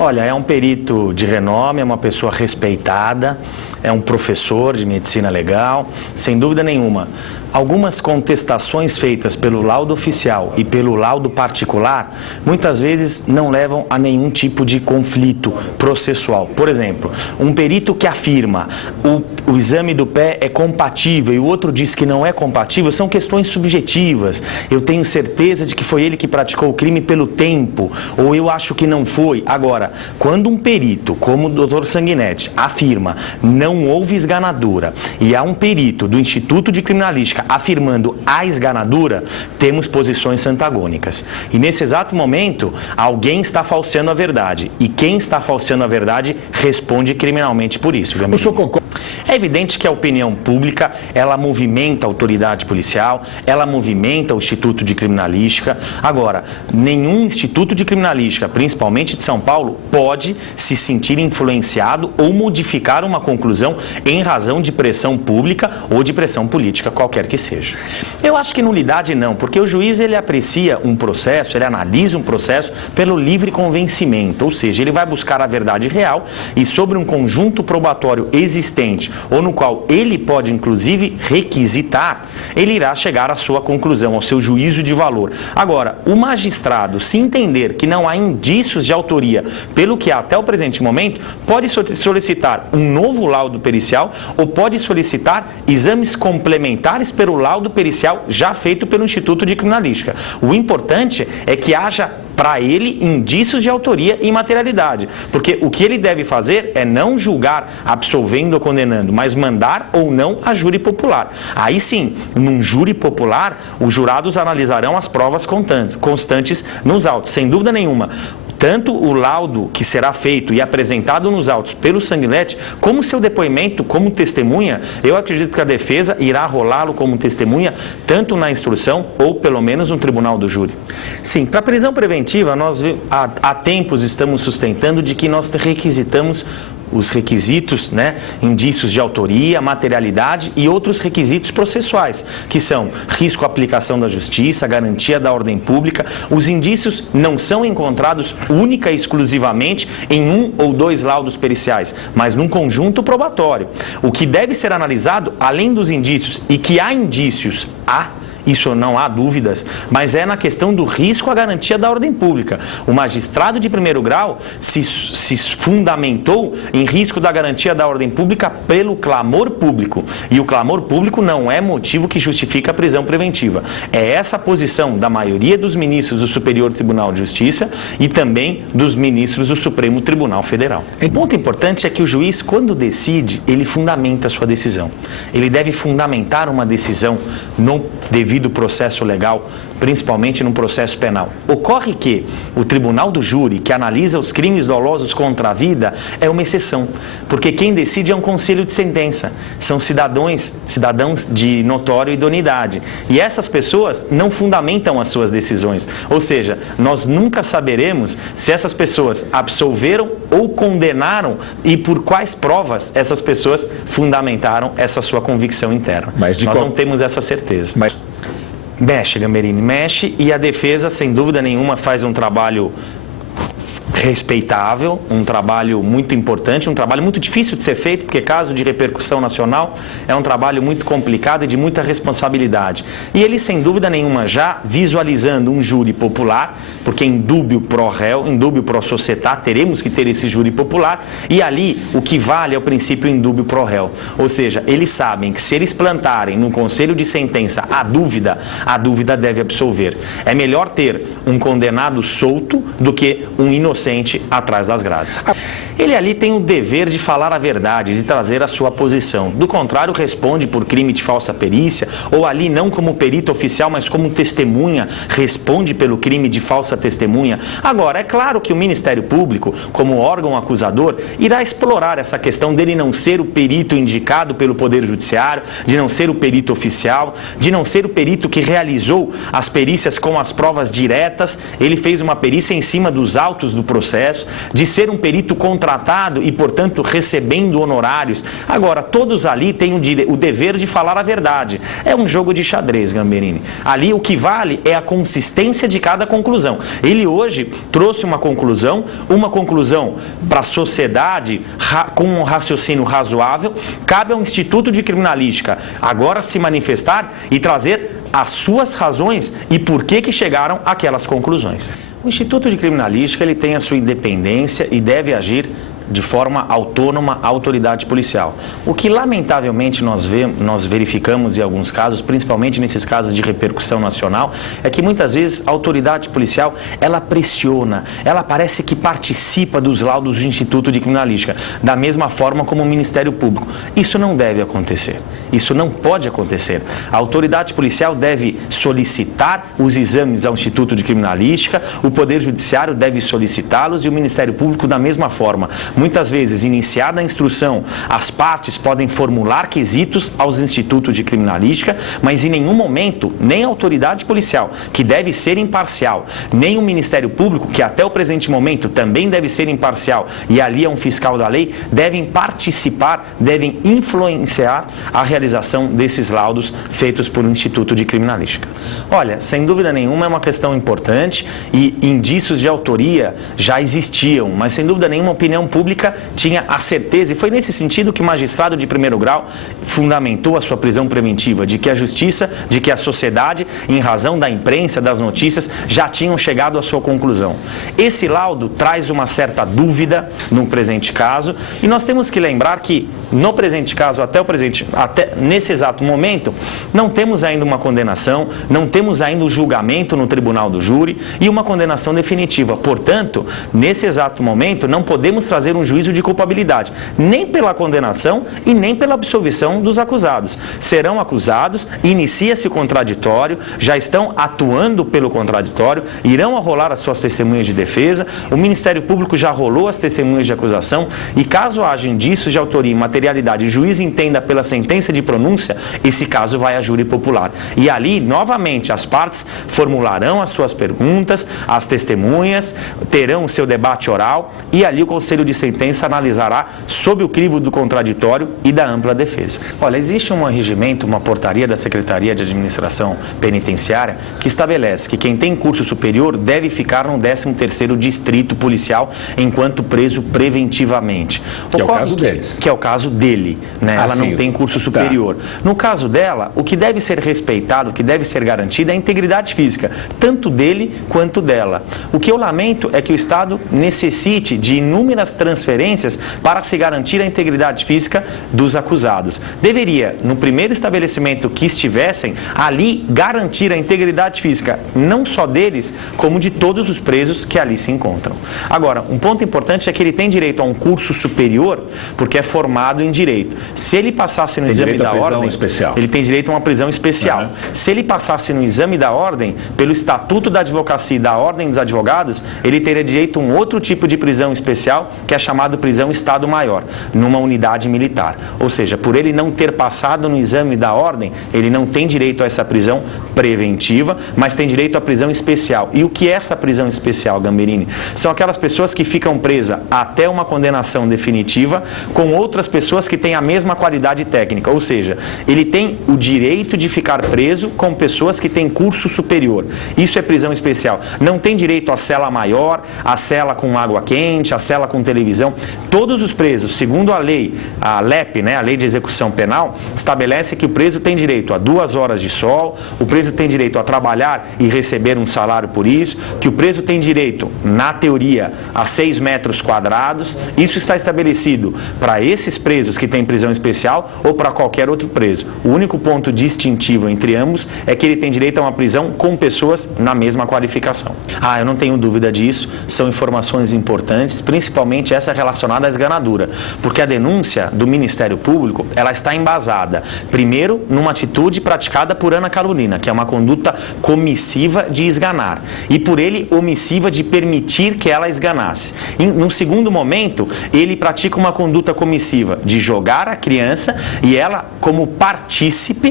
Olha, é um perito de renome, é uma pessoa respeitada, é um professor de medicina legal, sem dúvida nenhuma. Algumas contestações feitas pelo laudo oficial e pelo laudo particular, muitas vezes não levam a nenhum tipo de conflito processual. Por exemplo, um perito que afirma o exame do pé é compatível e o outro diz que não é compatível, são questões subjetivas. Eu tenho certeza de que foi ele que praticou o crime pelo tempo, ou eu acho que não foi. Agora, quando um perito, como o Dr. Sanguinetti, afirma não houve esganadura e há um perito do Instituto de Criminalística afirmando a esganadura, temos posições antagônicas. E nesse exato momento, alguém está falseando a verdade. E quem está falseando a verdade responde criminalmente por isso. É evidente que a opinião pública, ela movimenta a autoridade policial, ela movimenta o Instituto de Criminalística. Agora, nenhum Instituto de Criminalística, principalmente de São Paulo, pode se sentir influenciado ou modificar uma conclusão em razão de pressão pública ou de pressão política, qualquer que seja. Eu acho que nulidade não, porque o juiz ele aprecia um processo, ele analisa um processo pelo livre convencimento, ou seja, ele vai buscar a verdade real e sobre um conjunto probatório existente ou no qual ele pode inclusive requisitar, ele irá chegar à sua conclusão, ao seu juízo de valor. Agora, o magistrado, se entender que não há indícios de autoria pelo que há até o presente momento, pode solicitar um novo laudo pericial ou pode solicitar exames complementares pelo laudo pericial já feito pelo Instituto de Criminalística. O importante é que haja para ele indícios de autoria e materialidade, porque o que ele deve fazer é não julgar absolvendo ou condenando, mas mandar ou não a júri popular. Aí sim, num júri popular, os jurados analisarão as provas constantes nos autos, sem dúvida nenhuma. Tanto o laudo que será feito e apresentado nos autos pelo Sanguinetti, como seu depoimento como testemunha, eu acredito que a defesa irá rolá-lo como testemunha, tanto na instrução ou pelo menos no tribunal do júri. Sim, para a prisão preventiva, nós há tempos estamos sustentando de que nós requisitamos os requisitos, indícios de autoria, materialidade e outros requisitos processuais, que são risco à aplicação da justiça, garantia da ordem pública. Os indícios não são encontrados única e exclusivamente em um ou dois laudos periciais, mas num conjunto probatório. O que deve ser analisado, além dos indícios, e que há indícios, isso não há dúvidas, mas é na questão do risco à garantia da ordem pública. O magistrado de primeiro grau se fundamentou em risco da garantia da ordem pública pelo clamor público. E o clamor público não é motivo que justifica a prisão preventiva. É essa a posição da maioria dos ministros do Superior Tribunal de Justiça e também dos ministros do Supremo Tribunal Federal. O ponto importante é que o juiz, quando decide, ele fundamenta a sua decisão. Ele deve fundamentar uma decisão no devido processo legal, principalmente no processo penal. Ocorre que o tribunal do júri, que analisa os crimes dolosos contra a vida, é uma exceção, porque quem decide é um conselho de sentença, são cidadãos de notória idoneidade, e essas pessoas não fundamentam as suas decisões, ou seja, nós nunca saberemos se essas pessoas absolveram ou condenaram e por quais provas essas pessoas fundamentaram essa sua convicção interna. Nós não temos essa certeza. Mexe, Gamberini, mexe, e a defesa, sem dúvida nenhuma, faz um trabalho respeitável, um trabalho muito importante, um trabalho muito difícil de ser feito, porque caso de repercussão nacional é um trabalho muito complicado e de muita responsabilidade. E ele, sem dúvida nenhuma, já visualizando um júri popular, porque em dúbio pro réu, em dúbio pro societá, teremos que ter esse júri popular, e ali o que vale é o princípio em dúbio pro réu. Ou seja, eles sabem que se eles plantarem no conselho de sentença a dúvida deve absolver. É melhor ter um condenado solto do que um inocente atrás das grades. Ele ali tem o dever de falar a verdade, de trazer a sua posição. Do contrário, responde por crime de falsa perícia, ou ali não como perito oficial, mas como testemunha, responde pelo crime de falsa testemunha. Agora, é claro que o Ministério Público, como órgão acusador, irá explorar essa questão dele não ser o perito indicado pelo Poder Judiciário, de não ser o perito oficial, de não ser o perito que realizou as perícias com as provas diretas. Ele fez uma perícia em cima dos autos do processo, de ser um perito contratado contratado e, portanto, recebendo honorários. Agora, todos ali têm o dever de falar a verdade. É um jogo de xadrez, Gamberini. Ali o que vale é a consistência de cada conclusão. Ele hoje trouxe uma conclusão para a sociedade com um raciocínio razoável. Cabe ao Instituto de Criminalística agora se manifestar e trazer as suas razões e por que chegaram àquelas conclusões. O Instituto de Criminalística ele tem a sua independência e deve agir de forma autônoma à autoridade policial. O que, lamentavelmente, nós verificamos em alguns casos, principalmente nesses casos de repercussão nacional, é que muitas vezes a autoridade policial, ela pressiona, ela parece que participa dos laudos do Instituto de Criminalística, da mesma forma como o Ministério Público. Isso não deve acontecer. Isso não pode acontecer. A autoridade policial deve solicitar os exames ao Instituto de Criminalística, o Poder Judiciário deve solicitá-los e o Ministério Público da mesma forma. Muitas vezes, iniciada a instrução, as partes podem formular quesitos aos institutos de criminalística, mas em nenhum momento, nem a autoridade policial, que deve ser imparcial, nem o Ministério Público, que até o presente momento também deve ser imparcial, e ali é um fiscal da lei, devem participar, devem influenciar a realização desses laudos feitos por um Instituto de Criminalística. Olha, sem dúvida nenhuma é uma questão importante e indícios de autoria já existiam, mas sem dúvida nenhuma a opinião pública tinha a certeza, e foi nesse sentido que o magistrado de primeiro grau fundamentou a sua prisão preventiva, de que a justiça, de que a sociedade, em razão da imprensa, das notícias, já tinham chegado à sua conclusão. Esse laudo traz uma certa dúvida no presente caso, e nós temos que lembrar que, no presente caso, até nesse exato momento, não temos ainda uma condenação, não temos ainda o julgamento no tribunal do júri e uma condenação definitiva. Portanto, nesse exato momento, não podemos trazer um juízo de culpabilidade, nem pela condenação e nem pela absolvição dos acusados. Serão acusados, inicia-se o contraditório, já estão atuando pelo contraditório, irão rolar as suas testemunhas de defesa, o Ministério Público já rolou as testemunhas de acusação e caso haja indícios de autoria e materialidade e o juiz entenda pela sentença de pronúncia, esse caso vai a júri popular. E ali, novamente, as partes formularão as suas perguntas, as testemunhas, terão o seu debate oral e ali o Conselho de Sentença analisará sob o crivo do contraditório e da ampla defesa. Olha, existe um regimento, uma portaria da Secretaria de Administração Penitenciária que estabelece que quem tem curso superior deve ficar no 13º distrito policial enquanto preso preventivamente. Que é o caso deles. Que é o caso dele, né? Ela não tem curso superior. No caso dela, o que deve ser respeitado, o que deve ser garantido é a integridade física, tanto dele quanto dela. O que eu lamento é que o Estado necessite de inúmeras transferências para se garantir a integridade física dos acusados. Deveria, no primeiro estabelecimento que estivessem, ali garantir a integridade física, não só deles, como de todos os presos que ali se encontram. Agora, um ponto importante é que ele tem direito a um curso superior, porque é formado em direito. Se ele passasse no exame da ordem, ele tem direito a uma prisão especial. Se ele passasse no exame da ordem, pelo Estatuto da Advocacia e da Ordem dos Advogados, ele teria direito a um outro tipo de prisão especial, que é chamado prisão Estado Maior, numa unidade militar. Ou seja, por ele não ter passado no exame da ordem, ele não tem direito a essa prisão preventiva, mas tem direito à prisão especial. E o que é essa prisão especial, Gamberini? São aquelas pessoas que ficam presas até uma condenação definitiva com outras pessoas que têm a mesma qualidade técnica. Ou seja, ele tem o direito de ficar preso com pessoas que têm curso superior. Isso é prisão especial. Não tem direito à cela maior, à cela com água quente, à cela com televisão. Todos os presos, segundo a lei, a LEP, né, a Lei de Execução Penal, estabelece que o preso tem direito a 2 horas de sol, o preso tem direito a trabalhar e receber um salário por isso, que o preso tem direito, na teoria, a 6 metros quadrados. Isso está estabelecido para esses presos que têm prisão especial ou para qualquer outro preso. O único ponto distintivo entre ambos é que ele tem direito a uma prisão com pessoas na mesma qualificação. Eu não tenho dúvida disso, são informações importantes, principalmente essa relacionada à esganadura, porque a denúncia do Ministério Público, ela está embasada, primeiro, numa atitude praticada por Ana Carolina, que é uma conduta comissiva de esganar, e por ele, omissiva de permitir que ela esganasse. No segundo momento, ele pratica uma conduta comissiva de jogar a criança e ela, como partícipe,